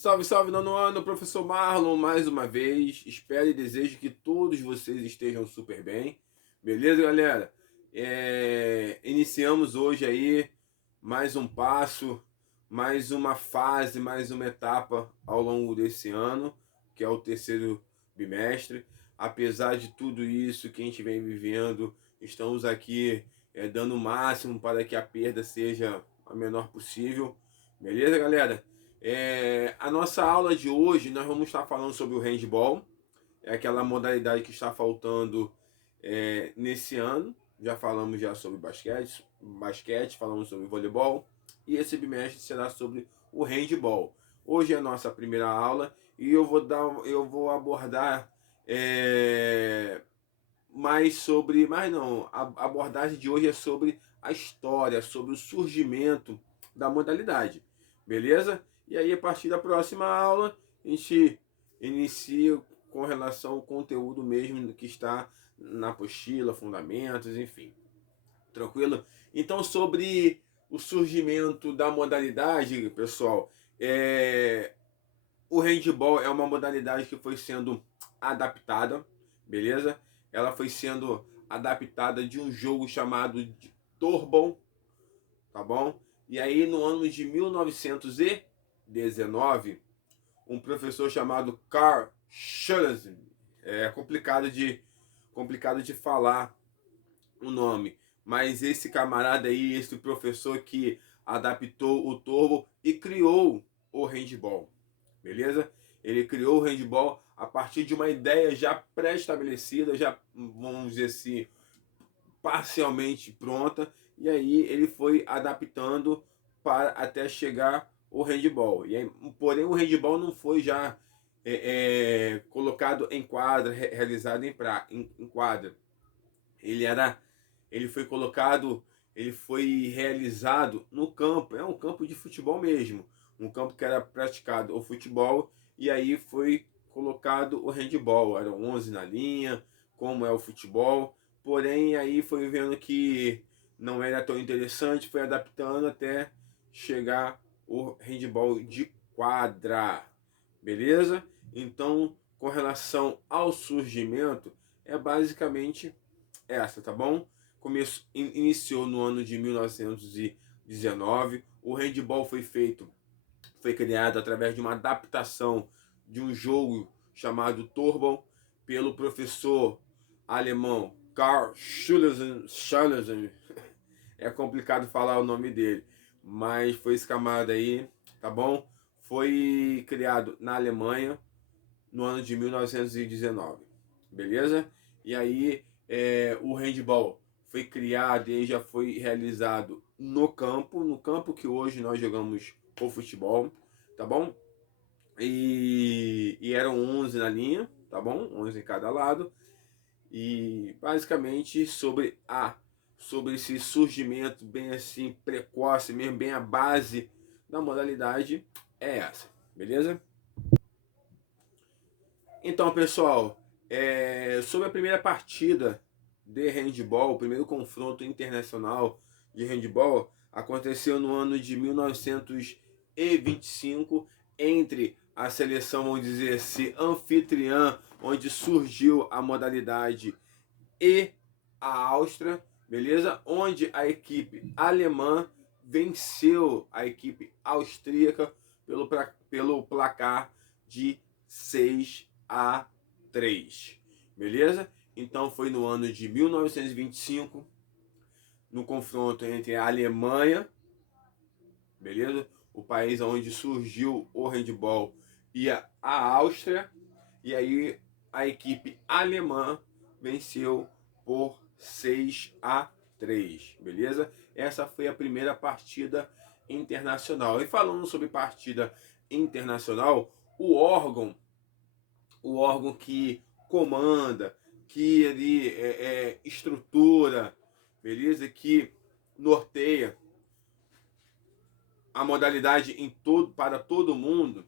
Salve, salve, nono ano, professor Marlon, mais uma vez. Espero e desejo que todos vocês estejam super bem. Beleza, galera? Iniciamos hoje aí mais um passo, mais uma fase, mais uma etapa ao longo desse ano, que é o terceiro bimestre. Apesar de tudo isso que a gente vem vivendo, estamos aqui dando o máximo para que a perda seja a menor possível. Beleza, galera? A nossa aula de hoje nós vamos estar falando sobre o handball, é aquela modalidade que está faltando nesse ano. Já falamos já sobre basquete, falamos sobre voleibol e esse bimestre será sobre o handball. Hoje é a nossa primeira aula e eu vou abordar mas não, a abordagem de hoje é sobre a história, sobre o surgimento da modalidade, beleza? E aí, a partir da próxima aula, a gente inicia com relação ao conteúdo mesmo que está na apostila, fundamentos, enfim. Tranquilo? Então, sobre o surgimento da modalidade, pessoal, o handball é uma modalidade que foi sendo adaptada, beleza? Ela foi sendo adaptada de um jogo chamado de Torball, tá bom? E aí no ano de 1919, um professor chamado Carl Schulze, complicado de falar o nome, mas esse camarada aí, esse professor que adaptou o Torball e criou o handball. Beleza? Ele criou o handball a partir de uma ideia já pré-estabelecida, já, vamos dizer assim, parcialmente pronta, e aí ele foi adaptando para até chegar o handball. E aí, porém, o handball não foi já colocado em quadra, realizado em quadra. Ele era, ele foi colocado, ele foi realizado no campo, é um campo de futebol mesmo, um campo que era praticado o futebol, e aí foi colocado o handball, eram 11 na linha, como é o futebol, porém aí foi vendo que não era tão interessante, foi adaptando até chegar o handball de quadra, beleza? Então, com relação ao surgimento, é basicamente essa, tá bom? Iniciou no ano de 1919. O handball foi criado através de uma adaptação de um jogo chamado Torball pelo professor alemão Karl Schulze. É complicado falar o nome dele, mas foi esse camarada aí, tá bom? Foi criado na Alemanha no ano de 1919, beleza? E aí o handball foi criado e já foi realizado no campo que hoje nós jogamos o futebol, tá bom? E eram 11 na linha, tá bom? 11 em cada lado. E basicamente sobre esse surgimento bem assim precoce, mesmo bem a base da modalidade é essa, beleza? Então, pessoal, sobre a primeira partida de handball, o primeiro confronto internacional de handball, aconteceu no ano de 1925 entre a seleção, vamos dizer assim, anfitriã, onde surgiu a modalidade, e a Áustria, beleza? Onde a equipe alemã venceu a equipe austríaca pelo placar de 6-3, beleza? Então foi no ano de 1925, no confronto entre a Alemanha, beleza? O país onde surgiu o handball, e a Áustria, e aí a equipe alemã venceu por 6-3, beleza? Essa foi a primeira partida internacional. E falando sobre partida internacional, o órgão que comanda, que ali estrutura, beleza? Que norteia a modalidade para todo mundo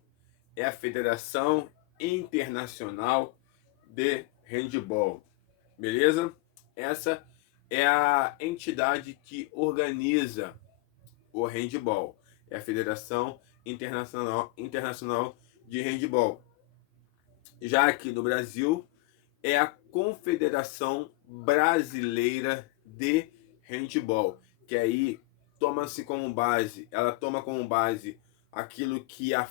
é a Federação Internacional de Handball, beleza? Essa é a entidade que organiza o handball, é a Federação Internacional de Handebol. Já aqui no Brasil, é a Confederação Brasileira de Handebol, que aí ela toma como base aquilo que a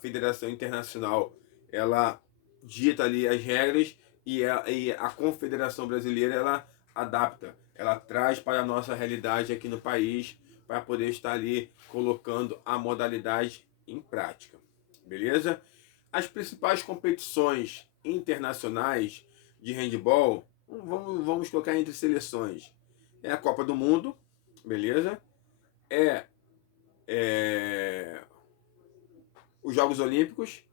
Federação Internacional ela dita ali as regras e a Confederação Brasileira ela adapta, ela traz para a nossa realidade aqui no país para poder estar ali colocando a modalidade em prática. Beleza? As principais competições internacionais de handball, vamos colocar entre seleções, é a Copa do Mundo, beleza? É os Jogos Olímpicos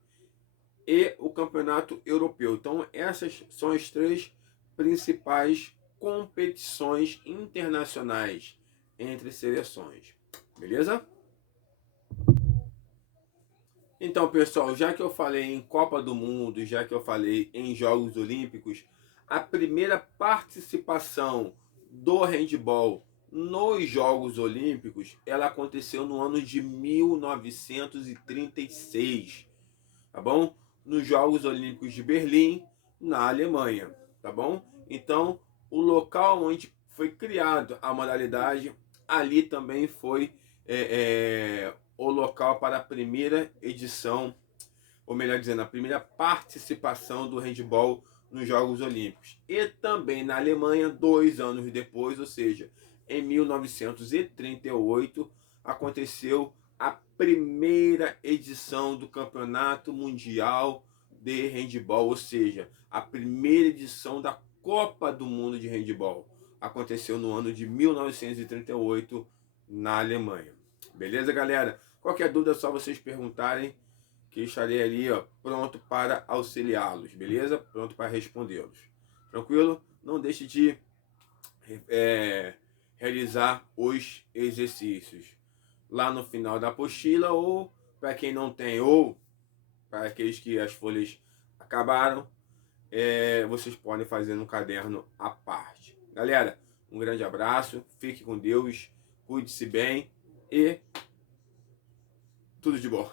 e o Campeonato Europeu. Então essas são as três principais competições internacionais entre seleções, beleza? Então, pessoal, já que eu falei em Copa do Mundo, já que eu falei em Jogos Olímpicos, a primeira participação do handball nos Jogos Olímpicos, ela aconteceu no ano de 1936, tá bom? Nos Jogos Olímpicos de Berlim, na Alemanha, tá bom? Então, o local onde foi criado a modalidade, ali também foi o local para a primeira edição, ou melhor dizendo, a primeira participação do handball nos Jogos Olímpicos. E também na Alemanha, 2 anos depois, ou seja, em 1938, aconteceu a primeira edição do Campeonato Mundial de Handball, ou seja, a primeira edição da Copa do Mundo de Handball. Aconteceu no ano de 1938 na Alemanha. Beleza, galera? Qualquer dúvida é só vocês perguntarem, que estarei ali, ó, pronto para auxiliá-los, beleza? Pronto para respondê-los. Tranquilo? Não deixe de realizar os exercícios lá no final da apostila, ou para quem não tem, ou para aqueles que as folhas acabaram, vocês podem fazer no caderno à parte. Galera, um grande abraço, fique com Deus, cuide-se bem e tudo de bom.